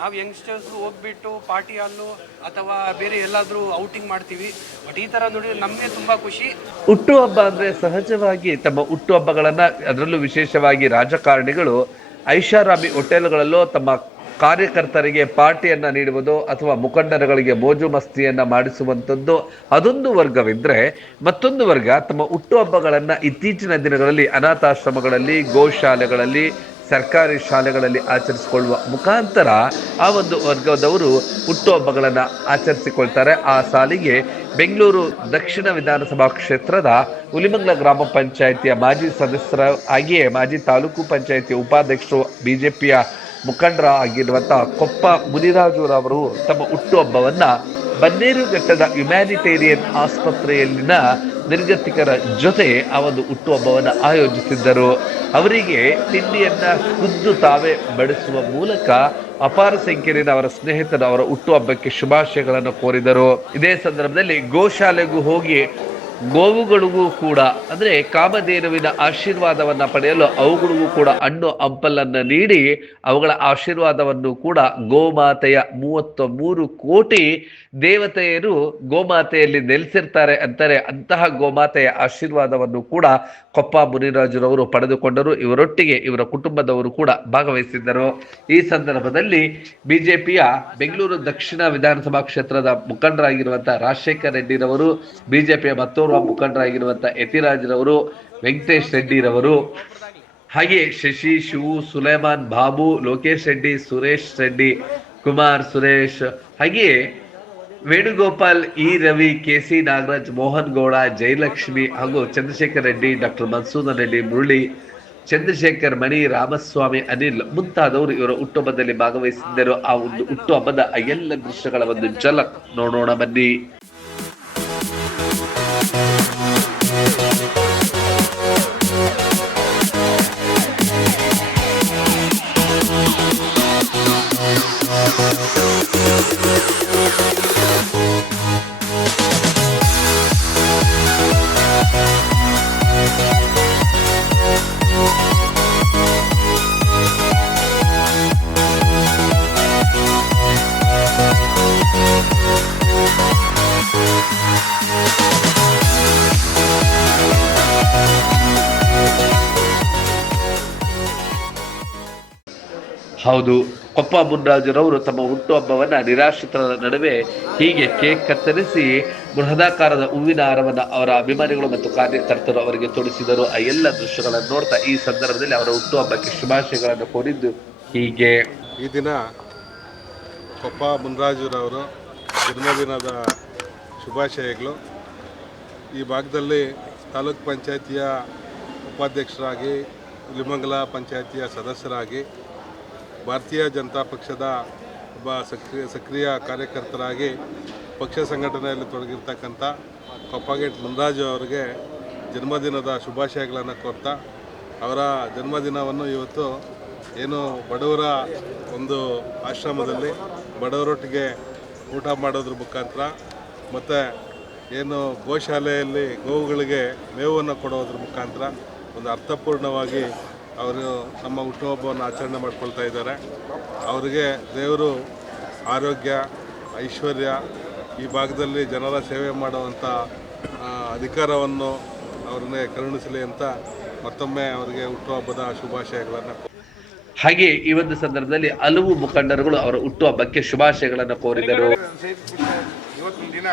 ನಾವು ಯಂಗ್ಸ್ಟರ್ಸ್ ಹೋಗ್ಬಿಟ್ಟು ಪಾರ್ಟಿ ಹಾಲು ಅಥವಾ ಬೇರೆ ಎಲ್ಲಾದರೂ ಔಟಿಂಗ್ ಮಾಡ್ತೀವಿ. ಬಟ್ ಈ ಥರ ನೋಡಿದ್ರೆ ನಮಗೆ ತುಂಬ ಖುಷಿ. ಹುಟ್ಟುಹಬ್ಬ ಅಂದ್ರೆ ಸಹಜವಾಗಿ ತಮ್ಮ ಹುಟ್ಟುಹಬ್ಬಗಳನ್ನ ಅದರಲ್ಲೂ ವಿಶೇಷವಾಗಿ ರಾಜಕಾರಣಿಗಳು ಐಷಾರಾಮಿ ಹೋಟೆಲ್ಗಳಲ್ಲೂ ತಮ್ಮ ಕಾರ್ಯಕರ್ತರಿಗೆ ಪಾರ್ಟಿಯನ್ನ ನೀಡುವುದು ಅಥವಾ ಮುಖಂಡರುಗಳಿಗೆ ಮೋಜು ಮಸ್ತಿಯನ್ನ ಮಾಡಿಸುವಂಥದ್ದು ಅದೊಂದು ವರ್ಗವಿದ್ರೆ ಮತ್ತೊಂದು ವರ್ಗ ತಮ್ಮ ಹುಟ್ಟುಹಬ್ಬಗಳನ್ನು ಇತ್ತೀಚಿನ ದಿನಗಳಲ್ಲಿ ಅನಾಥಾಶ್ರಮಗಳಲ್ಲಿ, ಗೋಶಾಲೆಗಳಲ್ಲಿ ಸರ್ಕಾರಿ ಶಾಲೆಗಳಲ್ಲಿ ಆಚರಿಸಿಕೊಳ್ಳುವ ಮುಖಾಂತರ ಆ ಒಂದು ವರ್ಗದವರು ಹುಟ್ಟುಹಬ್ಬಗಳನ್ನು ಆಚರಿಸಿಕೊಳ್ತಾರೆ. ಆ ಸಾಲಿಗೆ ಬೆಂಗಳೂರು ದಕ್ಷಿಣ ವಿಧಾನಸಭಾ ಕ್ಷೇತ್ರದ ಹುಲಿಮಂಗ್ಲ ಗ್ರಾಮ ಪಂಚಾಯಿತಿಯ ಮಾಜಿ ಸದಸ್ಯರ ಹಾಗೆಯೇ ಮಾಜಿ ತಾಲೂಕು ಪಂಚಾಯಿತಿ ಉಪಾಧ್ಯಕ್ಷರು ಬಿ ಜೆ ಪಿಯ ಮುಖಂಡರ ಆಗಿರುವಂಥ ಕೊಪ್ಪ ಮುನಿರಾಜುರವರು ತಮ್ಮ ಹುಟ್ಟುಹಬ್ಬವನ್ನು ಬನ್ನೇರುಘಟ್ಟದ ಹ್ಯುಮ್ಯಾನಿಟೇರಿಯನ್ ಆಸ್ಪತ್ರೆಯಲ್ಲಿನ ನಿರ್ಗತಿಕರ ಜೊತೆ ಆ ಒಂದು ಹುಟ್ಟುಹಬ್ಬವನ್ನು ಆಯೋಜಿಸಿದ್ದರು. ಅವರಿಗೆ ತಿಂಡಿಯನ್ನು ಖುದ್ದು ತಾವೇ ಬಡಿಸುವ ಮೂಲಕ ಅಪಾರ ಸಂಖ್ಯೆಯಲ್ಲಿ ಅವರ ಸ್ನೇಹಿತರು ಅವರ ಹುಟ್ಟುಹಬ್ಬಕ್ಕೆ ಶುಭಾಶಯಗಳನ್ನು ಕೋರಿದರು. ಇದೇ ಸಂದರ್ಭದಲ್ಲಿ ಗೋಶಾಲೆಗೂ ಹೋಗಿ ಗೋವುಗಳಿಗೂ ಕೂಡ, ಅಂದರೆ ಕಾಮಧೇನುವಿನ ಆಶೀರ್ವಾದವನ್ನು ಪಡೆಯಲು ಅವುಗಳಿಗೂ ಕೂಡ ಹಣ್ಣು, ಹಂಪಲನ್ನು ನೀಡಿ ಅವುಗಳ ಆಶೀರ್ವಾದವನ್ನು ಕೂಡ ಗೋಮಾತೆಯ ಮೂವತ್ತ ಮೂರು ಕೋಟಿ ದೇವತೆಯರು ಗೋಮಾತೆಯಲ್ಲಿ ನೆಲೆಸಿರ್ತಾರೆ ಅಂತಾರೆ. ಅಂತಹ ಗೋಮಾತೆಯ ಆಶೀರ್ವಾದವನ್ನು ಕೂಡ ಕೊಪ್ಪ ಮುನಿರಾಜುರವರು ಪಡೆದುಕೊಂಡರು. ಇವರೊಟ್ಟಿಗೆ ಇವರ ಕುಟುಂಬದವರು ಕೂಡ ಭಾಗವಹಿಸಿದ್ದರು. ಈ ಸಂದರ್ಭದಲ್ಲಿ ಬಿಜೆಪಿಯ ಬೆಂಗಳೂರು ದಕ್ಷಿಣ ವಿಧಾನಸಭಾ ಕ್ಷೇತ್ರದ ಮುಖಂಡರಾಗಿರುವಂತಹ ರಾಜಶೇಖರ್ ರೆಡ್ಡಿರವರು, ಬಿಜೆಪಿಯ ಮತ್ತೋರ್ವ ಮುಖಂಡರಾಗಿರುವಂತಹ ಯತಿರಾಜ್ರವರು, ವೆಂಕಟೇಶ್ ರೆಡ್ಡಿರವರು, ಹಾಗೆ ಶಶಿ, ಶಿವು, ಸುಲೇಮಾನ್, ಬಾಬು, ಲೋಕೇಶ್ ರೆಡ್ಡಿ, ಸುರೇಶ್ ರೆಡ್ಡಿ, ಕುಮಾರ್ ಸುರೇಶ್ ಹಾಗೆಯೇ Venugopal E Ravi, K C Nagaraj, Mohan Gowda, Jayalakshmi ಹಾಗೂ ಚಂದ್ರಶೇಖರ್ ರೆಡ್ಡಿ, ಡಾಕ್ಟರ್ ಮನ್ಸೂದನ್ ರೆಡ್ಡಿ, ಮುರಳಿ, ಚಂದ್ರಶೇಖರ್ ಮಣಿ, ರಾಮಸ್ವಾಮಿ, ಅನಿಲ್ ಮುಂತಾದವರು ಇವರ ಹುಟ್ಟುಹಬ್ಬದಲ್ಲಿ ಭಾಗವಹಿಸಿದ್ದರು. ಆ ಒಂದು ಹುಟ್ಟುಹಬ್ಬದ ಎಲ್ಲ ದೃಶ್ಯಗಳ ಒಂದು ಝಲಕ್ ನೋಡೋಣ ಬನ್ನಿ. ಹೌದು, ಕೊಪ್ಪ ಮುನ್ರಾಜರವರು ತಮ್ಮ ಹುಟ್ಟುಹಬ್ಬವನ್ನು ನಿರಾಶ್ರಿತರ ನಡುವೆ ಹೀಗೆ ಕೇಕ್ ಕತ್ತರಿಸಿ ಬೃಹದಾಕಾರದ ಹೂವಿನ ಹಾರವನ್ನು ಅವರ ಅಭಿಮಾನಿಗಳು ಮತ್ತು ಕಾರ್ಯಕರ್ತರು ಅವರಿಗೆ ತೊಡಿಸಿದರು. ಆ ಎಲ್ಲ ದೃಶ್ಯಗಳನ್ನು ನೋಡ್ತಾ ಈ ಸಂದರ್ಭದಲ್ಲಿ ಅವರ ಹುಟ್ಟುಹಬ್ಬಕ್ಕೆ ಶುಭಾಶಯಗಳನ್ನು ಕೋರಿದ್ದು ಹೀಗೆ. ಈ ದಿನ ಕೊಪ್ಪ ಮುನ್ರಾಜರವರು ಜನ್ಮದಿನದ ಶುಭಾಶಯಗಳು. ಈ ಭಾಗದಲ್ಲಿ ತಾಲೂಕ್ ಪಂಚಾಯತಿಯ ಉಪಾಧ್ಯಕ್ಷರಾಗಿ ಹುಲಿಮಂಗಲ ಪಂಚಾಯತಿಯ ಸದಸ್ಯರಾಗಿ ಭಾರತೀಯ ಜನತಾ ಪಕ್ಷದ ಒಬ್ಬ ಸಕ್ರಿಯ ಸಕ್ರಿಯ ಕಾರ್ಯಕರ್ತರಾಗಿ ಪಕ್ಷ ಸಂಘಟನೆಯಲ್ಲಿ ತೊಡಗಿರ್ತಕ್ಕಂಥ ಕೊಪ್ಪಗೇಟ್ ಮುನ್ರಾಜು ಅವರಿಗೆ ಜನ್ಮದಿನದ ಶುಭಾಶಯಗಳನ್ನು ಕೋರ್ತಾ, ಅವರ ಜನ್ಮದಿನವನ್ನು ಇವತ್ತು ಏನು ಬಡವರ ಒಂದು ಆಶ್ರಮದಲ್ಲಿ ಬಡವರೊಟ್ಟಿಗೆ ಊಟ ಮಾಡೋದ್ರ ಮುಖಾಂತರ ಮತ್ತು ಏನು ಗೋಶಾಲೆಯಲ್ಲಿ ಗೋವುಗಳಿಗೆ ಮೇವನ್ನು ಕೊಡೋದ್ರ ಮುಖಾಂತರ ಒಂದು ಅರ್ಥಪೂರ್ಣವಾಗಿ ಅವರು ನಮ್ಮ ಹುಟ್ಟುಹಬ್ಬವನ್ನು ಆಚರಣೆ ಮಾಡ್ಕೊಳ್ತಾ ಇದ್ದಾರೆ. ಅವರಿಗೆ ದೇವರು ಆರೋಗ್ಯ ಐಶ್ವರ್ಯ ಈ ಭಾಗದಲ್ಲಿ ಜನರ ಸೇವೆ ಮಾಡುವಂಥ ಅಧಿಕಾರವನ್ನು ಅವ್ರನ್ನೇ ಕರುಣಿಸಲಿ ಅಂತ ಮತ್ತೊಮ್ಮೆ ಅವರಿಗೆ ಹುಟ್ಟುಹಬ್ಬದ ಶುಭಾಶಯಗಳನ್ನು ಹಾಗೆ ಈ ಒಂದು ಸಂದರ್ಭದಲ್ಲಿ ಹಲವು ಮುಖಂಡರುಗಳು ಅವರ ಹುಟ್ಟುಹಬ್ಬಕ್ಕೆ ಶುಭಾಶಯಗಳನ್ನು ಕೋರಿದರು. ಇವತ್ತಿನ ದಿನ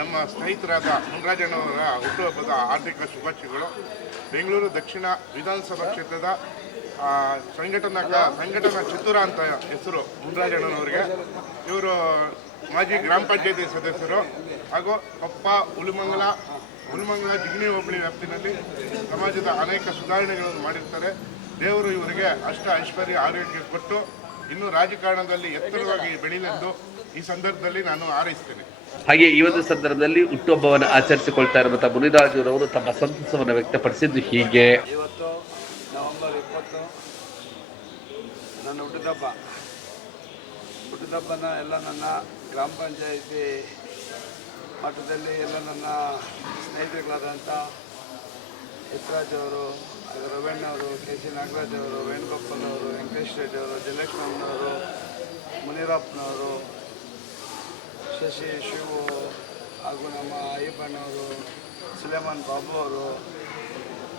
ನಮ್ಮ ಸ್ನೇಹಿತರಾದ ಮುನ್ರಾಜಣ್ಣವರ ಹುಟ್ಟುಹಬ್ಬದ ಆರ್ಥಿಕ ಶುಭಾಶಯಗಳು. ಬೆಂಗಳೂರು ದಕ್ಷಿಣ ವಿಧಾನಸಭಾ ಕ್ಷೇತ್ರದ ಸಂಘಟನಾ ಸಂಘಟನಾ ಚಿತ್ತೂರ ಅಂತ ಹೆಸರು ಮುದ್ರಾಜಣ್ಣನವರಿಗೆ ಇವರು ಮಾಜಿ ಗ್ರಾಮ ಪಂಚಾಯತಿ ಸದಸ್ಯರು. ಹಾಗೂ ಕೊಪ್ಪ, ಹುಲಿಮಂಗಲ ಹುಲಿಮಂಗಲ ಜಿಗಣಿ ಹೋಬಳಿ ವ್ಯಾಪ್ತಿನಲ್ಲಿ ಸಮಾಜದ ಅನೇಕ ಸುಧಾರಣೆಗಳನ್ನು ಮಾಡಿರ್ತಾರೆ. ದೇವರು ಇವರಿಗೆ ಅಷ್ಟ ಐಶ್ವರ್ಯ, ಆರೋಗ್ಯ ಕೊಟ್ಟು ಇನ್ನು ರಾಜಕಾರಣದಲ್ಲಿ ಎತ್ತರವಾಗಿ ಬೆಳೀಲೆಂದು ಈ ಸಂದರ್ಭದಲ್ಲಿ ನಾನು ಹಾರೈಸ್ತೇನೆ. ಹಾಗೆ ಈ ಒಂದು ಸಂದರ್ಭದಲ್ಲಿ ಹುಟ್ಟುಹಬ್ಬವನ್ನು ಆಚರಿಸಿಕೊಳ್ತಾ ಇರುವಂತಹ ಮುನಿರಾಜುರವರು ತಮ್ಮ ಸಂತಸವನ್ನು ವ್ಯಕ್ತಪಡಿಸಿದ್ದು ಹೀಗೆ. ಇವತ್ತು ನವೆಂಬರ್ ಇಪ್ಪತ್ತು ನನ್ನ ಹುಟ್ಟಿದಬ್ಬ. ಹುಟ್ಟಿದಬ್ಬನ ಎಲ್ಲ ನನ್ನ ಗ್ರಾಮ ಪಂಚಾಯಿತಿ ಮಟ್ಟದಲ್ಲಿ ಎಲ್ಲ ನನ್ನ ಸ್ನೇಹಿತರುಗಳಾದಂಥ ಯತ್ರಾಜ್ ಅವರು ರವೇಣ್ಣ ರವೀಣ್ ಅವರು ಕೆ ಸಿ ನಾಗರಾಜ್ ಅವರು ವೇಣುಗೋಪಾಲ್ ಅವರು ವೆಂಕಟೇಶ್ ರೆಡ್ಡಿ ಅವರು ಜಲಕ್ಷ್ಮಣ್ಣವರು ಮುನಿರಾಜ್ ರುದ್ರಪ್ಪನವರು ಶಶಿ, ಶಿವು ಹಾಗೂ ನಮ್ಮ ಅಯ್ಯಪ್ಪನವರು, ಸುಲೇಮಾನ್ ಬಾಬು ಅವರು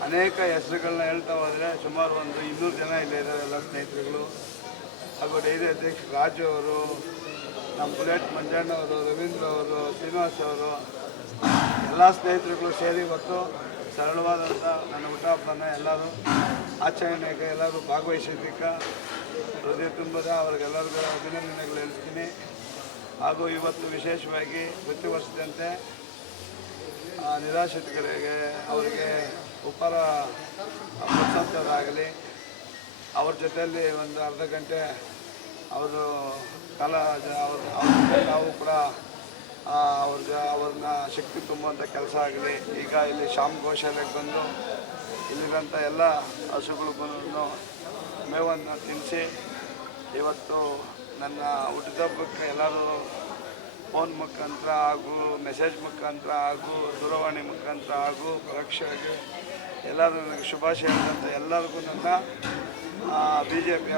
ಅನೇಕ ಹೆಸರುಗಳನ್ನ ಹೇಳ್ತಾ ಹೋದರೆ ಸುಮಾರು ಒಂದು ಇನ್ನೂರು ಜನ ಇಲ್ಲೇ ಇದ್ದಾರೆ ಎಲ್ಲ ಸ್ನೇಹಿತರುಗಳು. ಹಾಗೂ ಡೈರಿ ಅಧ್ಯಕ್ಷ ರಾಜು ಅವರು, ನಮ್ಮ ಬುಲೆಟ್ ಮಂಜಣ್ಣ ಅವರು, ರವೀಂದ್ರ ಅವರು, ಶ್ರೀನಿವಾಸ್ ಅವರು, ಎಲ್ಲ ಸ್ನೇಹಿತರುಗಳು ಸೇರಿ ಇವತ್ತು ಸರಳವಾದಂಥ ನನ್ನ ಹುಟ್ಟುಹಬ್ಬನ ಎಲ್ಲರೂ ಆಚರಣೆಗೆ ಎಲ್ಲರೂ ಭಾಗವಹಿಸಿದ್ದಕ್ಕೆ ಹೃದಯ ತುಂಬದ ಅವ್ರಿಗೆಲ್ಲರಿಗೂ ಅಭಿನಂದನೆಗಳು ಹೇಳ್ತೀನಿ. ಹಾಗೂ ಇವತ್ತು ವಿಶೇಷವಾಗಿ ಪ್ರತಿ ವರ್ಷದಂತೆ ಆ, ನಿರಾಶ್ರಿತರಿಗೆ ಅವರಿಗೆ ಉಪಹಾರ ಕೊಡಿಸೋಂಥದ್ದಾಗಲಿ ಅವ್ರ ಜೊತೆಯಲ್ಲಿ ಒಂದು ಅರ್ಧ ಗಂಟೆ ಅವರು ಕಾಲ ಅವ್ರ ನಾವು ಕೂಡ ಆ, ಅವ್ರ ಜ- ಅವ್ರನ್ನ ಶಕ್ತಿ ತುಂಬುವಂಥ ಕೆಲಸ ಆಗಲಿ. ಈಗ ಇಲ್ಲಿ ಶ್ಯಾಮ್ ಗೋಶಾಲೆಗೆ ಬಂದು ಇಲ್ಲಿರೋಂಥ ಎಲ್ಲ ಹಸುಗಳಿಗೂ ಮೇವನ್ನು ತಿನ್ನಿಸಿ ಇವತ್ತು ನನ್ನ ಹುಟ್ಟಿದಬ್ಬಕ್ಕೆ ಎಲ್ಲರೂ ಫೋನ್ ಮುಖಾಂತರ ಹಾಗೂ ಮೆಸೇಜ್ ಮುಖಾಂತರ ಹಾಗೂ ದೂರವಾಣಿ ಮುಖಾಂತರ ಹಾಗೂ ಪರೋಕ್ಷವಾಗಿ ಎಲ್ಲರೂ ನನಗೆ ಶುಭಾಶಯ ಹೇಳಿದಂಥ ಎಲ್ಲರಿಗೂ ನನ್ನ ಬಿ ಜೆ ಪಿಯ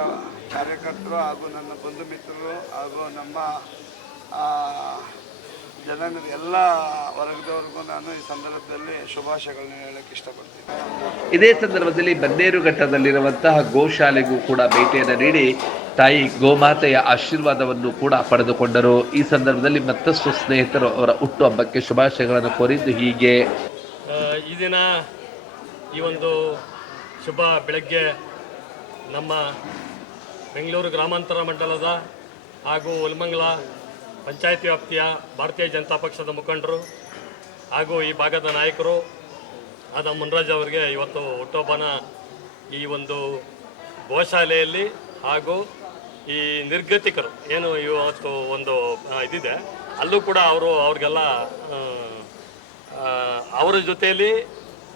ಕಾರ್ಯಕರ್ತರು ಹಾಗೂ ನನ್ನ ಬಂಧು ಮಿತ್ರರು ಹಾಗೂ ನಮ್ಮ ಜನಾಂಗದ ಎಲ್ಲ ವರ್ಗದವರೆಗೂ ನಾನು ಈ ಸಂದರ್ಭದಲ್ಲಿ ಶುಭಾಶಯಗಳನ್ನ ಹೇಳಕ್ಕೆ ಇಷ್ಟಪಡ್ತೀನಿ. ಇದೇ ಸಂದರ್ಭದಲ್ಲಿ ಬನ್ನೇರುಘಟ್ಟದಲ್ಲಿರುವಂತಹ ಗೋಶಾಲೆಗೂ ಕೂಡ ಭೇಟಿಯನ್ನು ನೀಡಿ ತಾಯಿ ಗೋಮಾತೆಯ ಆಶೀರ್ವಾದವನ್ನು ಕೂಡ ಪಡೆದುಕೊಂಡರು. ಈ ಸಂದರ್ಭದಲ್ಲಿ ಮತ್ತಷ್ಟು ಸ್ನೇಹಿತರು ಅವರ ಹುಟ್ಟುಹಬ್ಬಕ್ಕೆ ಶುಭಾಶಯಗಳನ್ನು ಕೋರಿದ್ದು ಹೀಗೆ. ಈ ದಿನ ಈ ಒಂದು ಶುಭ ಬೆಳಗ್ಗೆ ನಮ್ಮ ಬೆಂಗಳೂರು ಗ್ರಾಮಾಂತರ ಮಂಡಲದ ಹಾಗೂ ಉಲ್ಮಂಗಲ ಪಂಚಾಯತಿ ವ್ಯಾಪ್ತಿಯ ಭಾರತೀಯ ಜನತಾ ಪಕ್ಷದ ಮುಖಂಡರು ಹಾಗೂ ಈ ಭಾಗದ ನಾಯಕರು ಆದ ಮುನ್ರಾಜ್ ಅವರಿಗೆ ಇವತ್ತು ಹುಟ್ಟುಹಬ್ಬನ ಈ ಒಂದು ಗೋಶಾಲೆಯಲ್ಲಿ ಹಾಗೂ ಈ ನಿರ್ಗತಿಕರು, ಏನು ಇವತ್ತು ಒಂದು ಇದಿದೆ, ಅಲ್ಲೂ ಕೂಡ ಅವರು ಅವ್ರಿಗೆಲ್ಲ ಅವರ ಜೊತೆಯಲ್ಲಿ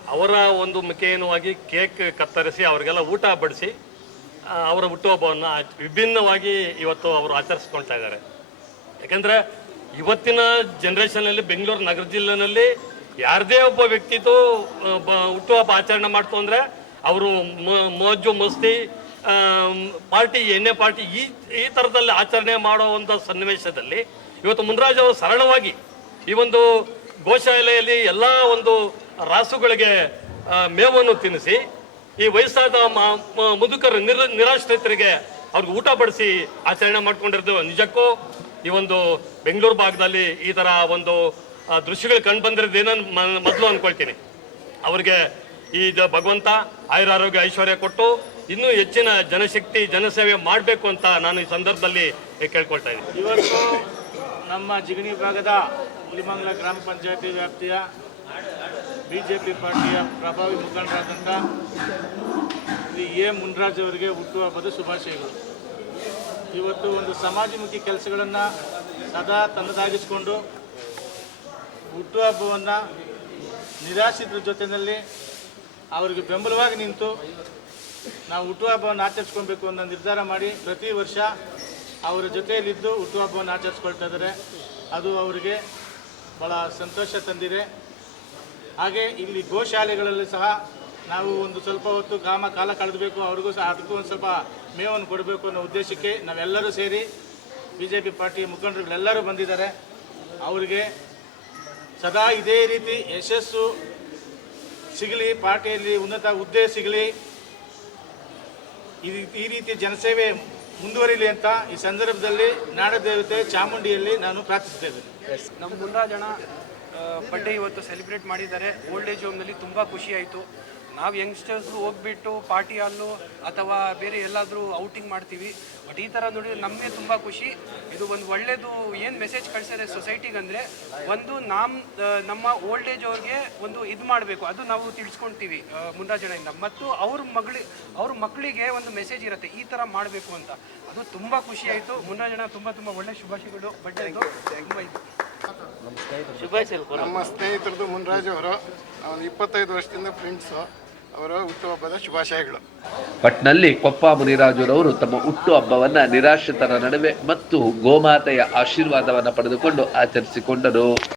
ಅವರ ಒಂದು ಮುಖೇನವಾಗಿ ಕೇಕ್ ಕತ್ತರಿಸಿ ಅವರಿಗೆಲ್ಲ ಊಟ ಬಡಿಸಿ ಅವರ ಹುಟ್ಟುಹಬ್ಬವನ್ನು ವಿಭಿನ್ನವಾಗಿ ಇವತ್ತು ಅವರು ಆಚರಿಸ್ಕೊಳ್ತಾ ಇದ್ದಾರೆ. ಯಾಕಂದರೆ ಇವತ್ತಿನ ಜನ್ರೇಷನಲ್ಲಿ ಬೆಂಗಳೂರು ನಗರ ಜಿಲ್ಲೆನಲ್ಲಿ ಯಾರದೇ ಒಬ್ಬ ಬ- ಹುಟ್ಟುಹಬ್ಬ ಆಚರಣೆ ಮಾಡ್ತು ಅಂದರೆ, ಅವರು ಮೋಜು ಮಸ್ತಿ ಪಾರ್ಟಿ, ಎಣ್ಣೆ ಪಾರ್ಟಿ ಈ ಈ ಥರದಲ್ಲಿ ಆಚರಣೆ ಮಾಡುವಂಥ ಸನ್ನಿವೇಶದಲ್ಲಿ ಇವತ್ತು ಮುನ್ರಾಜ್ ಅವರು ಸರಳವಾಗಿ ಈ ಒಂದು ಗೋಶಾಲೆಯಲ್ಲಿ ಎಲ್ಲ ಒಂದು ರಾಸುಗಳಿಗೆ ಮೇವನ್ನು ತಿನ್ನಿಸಿ ಈ ವಯಸ್ಸಾದ ಮುದುಕರ ನಿರ್, ನಿರಾಶ್ರಿತರಿಗೆ ಅವ್ರಿಗೆ ಊಟ ಬಡಿಸಿ ಆಚರಣೆ ಮಾಡ್ಕೊಂಡಿರೋದು ನಿಜಕ್ಕೂ ಈ ಒಂದು ಬೆಂಗಳೂರು ಭಾಗದಲ್ಲಿ ಈ ಥರ ಒಂದು ದೃಶ್ಯಗಳು ಕಂಡು ಬಂದಿರೋದು ಏನೋ ಮೊದಲು ಅಂದ್ಕೊಳ್ತೀನಿ ಅವ್ರಿಗೆ ಈ ಭಗವಂತ ಆಯುರಾರೋಗ್ಯ ಐಶ್ವರ್ಯ ಕೊಟ್ಟು ಇನ್ನೂ ಹೆಚ್ಚಿನ ಜನಶಕ್ತಿ, ಜನಸೇವೆ ಮಾಡಬೇಕು ಅಂತ ನಾನು ಈ ಸಂದರ್ಭದಲ್ಲಿ ಕೇಳ್ಕೊಳ್ತಾ ಇದ್ದೀನಿ. ಇವತ್ತು ನಮ್ಮ ಜಿಗಣಿ ಭಾಗದ ಹುಲಿಮಂಗಲ ಗ್ರಾಮ ಪಂಚಾಯತಿ ವ್ಯಾಪ್ತಿಯ ಬಿ ಜೆ ಪಿ ಪಾರ್ಟಿಯ ಪ್ರಭಾವಿ ಮುಖಂಡರಾದಂಥ ಶ್ರೀ ಎ. ಮುನ್ರಾಜ್ ಅವರಿಗೆ ಹುಟ್ಟುಹಬ್ಬದ ಶುಭಾಶಯಗಳು. ಇವತ್ತು ಒಂದು ಸಮಾಜಮುಖಿ ಕೆಲಸಗಳನ್ನು ಸದಾ ತನ್ನದಾಗಿಸಿಕೊಂಡು ಹುಟ್ಟುಹಬ್ಬವನ್ನು ನಿರಾಶ್ರಿತರ ಜೊತೆಯಲ್ಲಿ ಅವರಿಗೆ ಬೆಂಬಲವಾಗಿ ನಿಂತು ನಾವು ಹುಟ್ಟುಹಬ್ಬವನ್ನು ಆಚರಿಸ್ಕೊಬೇಕು ಅನ್ನೋ ನಿರ್ಧಾರ ಮಾಡಿ ಪ್ರತಿ ವರ್ಷ ಅವರ ಜೊತೆಯಲ್ಲಿದ್ದು ಹುಟ್ಟುಹಬ್ಬವನ್ನು ಆಚರಿಸ್ಕೊಳ್ತಾ ಇದ್ದಾರೆ. ಅದು ಅವರಿಗೆ ಭಾಳ ಸಂತೋಷ ತಂದಿದೆ. ಹಾಗೆ ಇಲ್ಲಿ ಗೋಶಾಲೆಗಳಲ್ಲಿ ಸಹ ನಾವು ಒಂದು ಸ್ವಲ್ಪ ಹೊತ್ತು ಗ್ರಾಮ ಕಾಲ ಕಳೆದಬೇಕು, ಅವ್ರಿಗೂ ಸಹ ಅದಕ್ಕೂ ಒಂದು ಸ್ವಲ್ಪ ಮೇವನ್ನು ಕೊಡಬೇಕು ಅನ್ನೋ ಉದ್ದೇಶಕ್ಕೆ ನಾವೆಲ್ಲರೂ ಸೇರಿ ಬಿ ಜೆ ಪಿ ಪಾರ್ಟಿ ಮುಖಂಡರುಗಳೆಲ್ಲರೂ ಬಂದಿದ್ದಾರೆ. ಅವರಿಗೆ ಸದಾ ಇದೇ ರೀತಿ ಯಶಸ್ಸು ಸಿಗಲಿ, ಪಾರ್ಟಿಯಲ್ಲಿ ಉನ್ನತ ಹುದ್ದೆ ಸಿಗಲಿ, ಈ ಈ ರೀತಿ ಜನಸೇವೆ ಮುಂದುವರಿಲಿ ಅಂತ ಈ ಸಂದರ್ಭದಲ್ಲಿ ನಾಡದೇವತೆ ಚಾಮುಂಡಿಯಲ್ಲಿ ನಾನು ಪ್ರಾರ್ಥಿಸ್ತಾ ನಮ್ಮ ನಮ್ಮ ಜನ ಬರ್ಡೇ ಇವತ್ತು ಸೆಲೆಬ್ರೇಟ್ ಮಾಡಿದ್ದಾರೆ. ಓಲ್ಡ್ ಏಜ್ ಹೋಮ್ನಲ್ಲಿ ತುಂಬ ಖುಷಿಯಾಯಿತು ನಾವು ಯಂಗ್ಸ್ಟರ್ಸ್ ಹೋಗ್ಬಿಟ್ಟು ಪಾರ್ಟಿ ಹಾಲು ಅಥವಾ ಬೇರೆ ಎಲ್ಲಾದರೂ ಔಟಿಂಗ್ ಮಾಡ್ತೀವಿ. ಬಟ್ ಈ ಥರ ನೋಡಿದ್ರೆ ನಮಗೆ ತುಂಬ ಖುಷಿ. ಇದು ಒಂದು ಒಳ್ಳೆಯದು ಏನು ಮೆಸೇಜ್ ಕಳಿಸಿದ್ರೆ ಸೊಸೈಟಿಗೆ ಅಂದರೆ ಒಂದು ನಮ್ಮ ನಮ್ಮ ಓಲ್ಡ್ ಏಜ್ ಅವ್ರಿಗೆ ಒಂದು ಇದು ಮಾಡಬೇಕು. ಅದು ನಾವು ತಿಳಿಸ್ಕೊಳ್ತೀವಿ ಆ, ಮುನ್ರಾಜಣ್ಣಿಂದ ಮತ್ತು ಅವ್ರ ಮಗಳಿ ಅವ್ರ ಮಕ್ಕಳಿಗೆ ಒಂದು ಮೆಸೇಜ್ ಇರುತ್ತೆ ಈ ಥರ ಮಾಡಬೇಕು ಅಂತ. ಅದು ತುಂಬ ಖುಷಿ ಆಯಿತು. ಜನ ತುಂಬ ತುಂಬ ಒಳ್ಳೆ ಶುಭಾಶಯಗಳು. ಬಡ್ಡೆದು ತುಂಬ ಇದು. ನಮ್ಮ ಸ್ನೇಹಿತರದ್ದು ಮುನ್ರಾಜ್ ಅವರು. ಅವನು ಇಪ್ಪತ್ತೈದು ವರ್ಷದಿಂದ ಫ್ರೆಂಡ್ಸು ಅವರ ಹುಟ್ಟುಹಬ್ಬದ ಶುಭಾಶಯಗಳು. ಪಟ್ನಲ್ಲಿ ಕೊಪ್ಪ ಮುನಿರಾಜುರವರು ತಮ್ಮ ಹುಟ್ಟು ಹಬ್ಬವನ್ನ ನಿರಾಶ್ರಿತರ ನಡುವೆ ಮತ್ತು ಗೋಮಾತೆಯ ಆಶೀರ್ವಾದವನ್ನ ಪಡೆದುಕೊಂಡು ಆಚರಿಸಿಕೊಂಡರು.